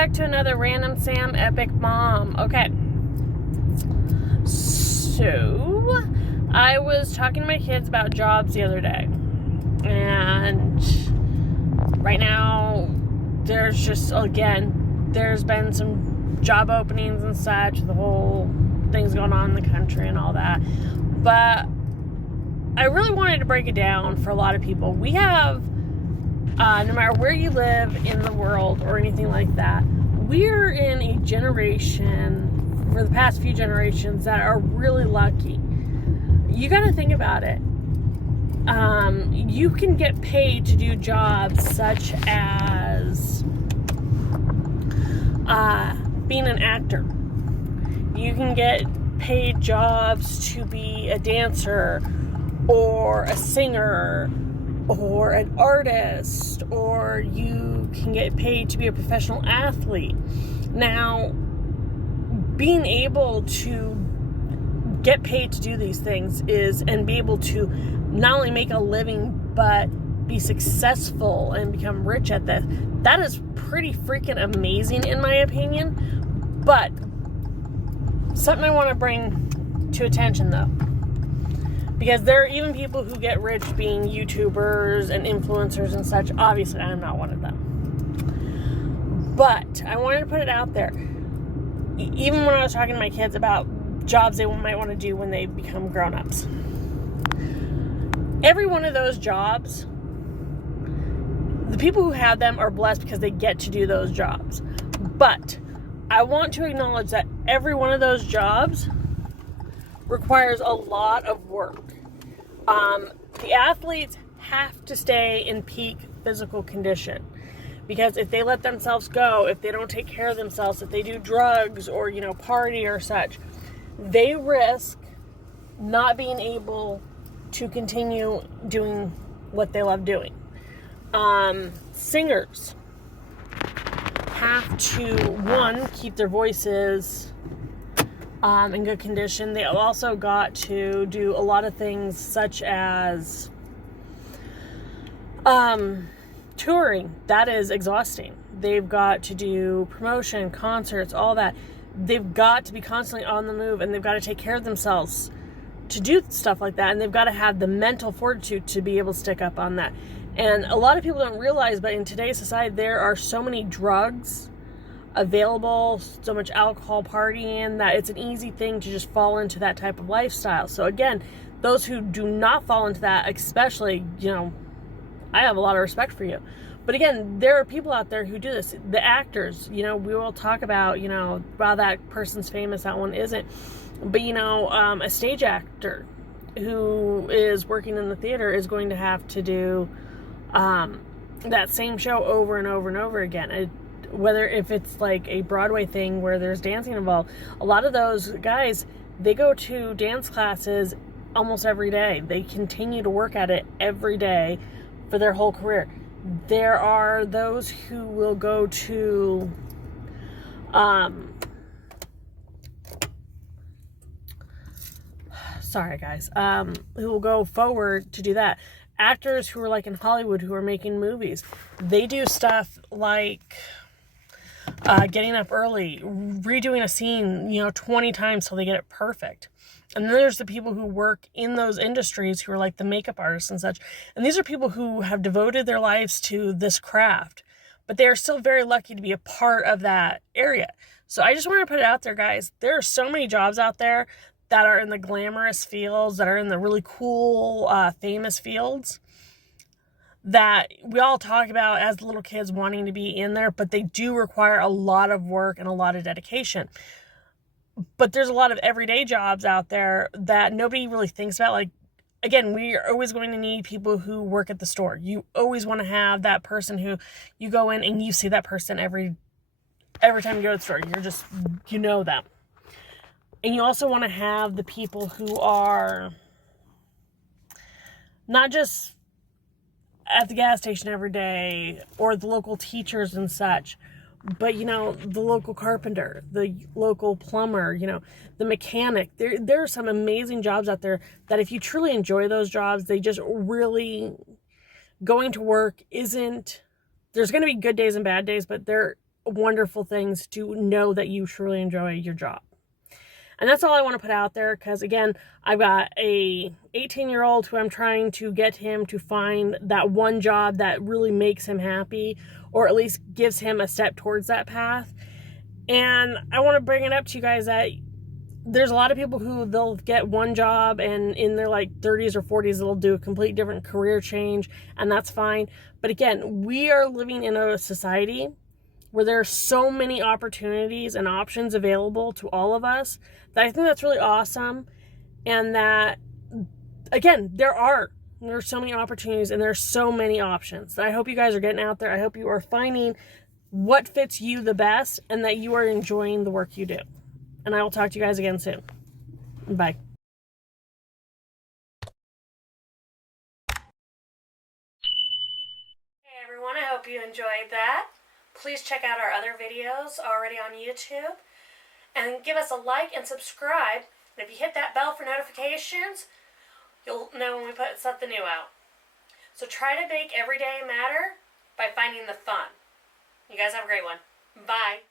back to another Random Sam Epic Mom. Okay. So, I was talking to my kids about jobs the other day. And right now, there's been some job openings and such, the whole things going on in the country and all that. But I really wanted to break it down for a lot of people. We have, no matter where you live in the world or anything like that, we're in a generation, for the past few generations, that are really lucky. You got to think about it. You can get paid to do jobs such as being an actor. You can get paid jobs to be a dancer or a singer or an artist, or you can get paid to be a professional athlete. Now, being able to get paid to do these things and be able to not only make a living, but be successful and become rich at this, that is pretty freaking amazing in my opinion. But something I want to bring to attention though, because there are even people who get rich being YouTubers and influencers and such. Obviously, I'm not one of them. But I wanted to put it out there. Even when I was talking to my kids about jobs they might want to do when they become grown-ups. Every one of those jobs, the people who have them are blessed because they get to do those jobs. But I want to acknowledge that every one of those jobs requires a lot of work. The athletes have to stay in peak physical condition, because if they let themselves go, if they don't take care of themselves, if they do drugs or, party or such, they risk not being able to continue doing what they love doing. Singers have to, one, keep their voices in good condition. They also got to do a lot of things such as touring. That is exhausting. They've got to do promotion, concerts, all that. They've got to be constantly on the move, and they've got to take care of themselves to do stuff like that, and they've got to have the mental fortitude to be able to stick up on that. And a lot of people don't realize, but in today's society, there are so many drugs available, so much alcohol, partying, that it's an easy thing to just fall into that type of lifestyle. So again, those who do not fall into that, especially, I have a lot of respect for you. But again, there are people out there who do this. The actors, we will talk about, wow, that person's famous, that one isn't. But, a stage actor who is working in the theater is going to have to do that same show over and over and over again. Whether if it's like a Broadway thing where there's dancing involved, a lot of those guys, they go to dance classes almost every day. They continue to work at it every day for their whole career. There are those who will go to who will go forward to do that. Actors who are like in Hollywood who are making movies, they do stuff like getting up early, redoing a scene, 20 times till they get it perfect. And then there's the people who work in those industries who are like the makeup artists and such. And these are people who have devoted their lives to this craft, but they are still very lucky to be a part of that area. So I just want to put it out there, guys. There are so many jobs out there that are in the glamorous fields, that are in the really cool, famous fields, that we all talk about as little kids wanting to be in there, but they do require a lot of work and a lot of dedication. But there's a lot of everyday jobs out there that nobody really thinks about. Like, again, we are always going to need people who work at the store. You always want to have that person who you go in and you see that person every time you go to the store. You're just, them. And you also want to have the people who are not just at the gas station every day or the local teachers and such, but, the local carpenter, the local plumber, the mechanic. There are some amazing jobs out there that if you truly enjoy those jobs, they just really, going to work isn't, there's going to be good days and bad days, but wonderful things to know that you truly enjoy your job. And that's all I want to put out there, because again, I've got a 18-year-old who I'm trying to get him to find that one job that really makes him happy, or at least gives him a step towards that path. And I want to bring it up to you guys that there's a lot of people who they'll get one job and in their like 30s or 40s they'll do a complete different career change, and that's fine. But again, we are living in a society where there are so many opportunities and options available to all of us that I think that's really awesome. And that, again, there are so many opportunities and there's so many options that I hope you guys are getting out there. I hope you are finding what fits you the best and that you are enjoying the work you do. And I will talk to you guys again soon. Bye. Hey everyone, I hope you enjoyed that. Please check out our other videos already on YouTube. And give us a like and subscribe. And if you hit that bell for notifications, you'll know when we put something new out. So try to make every day matter by finding the fun. You guys have a great one. Bye.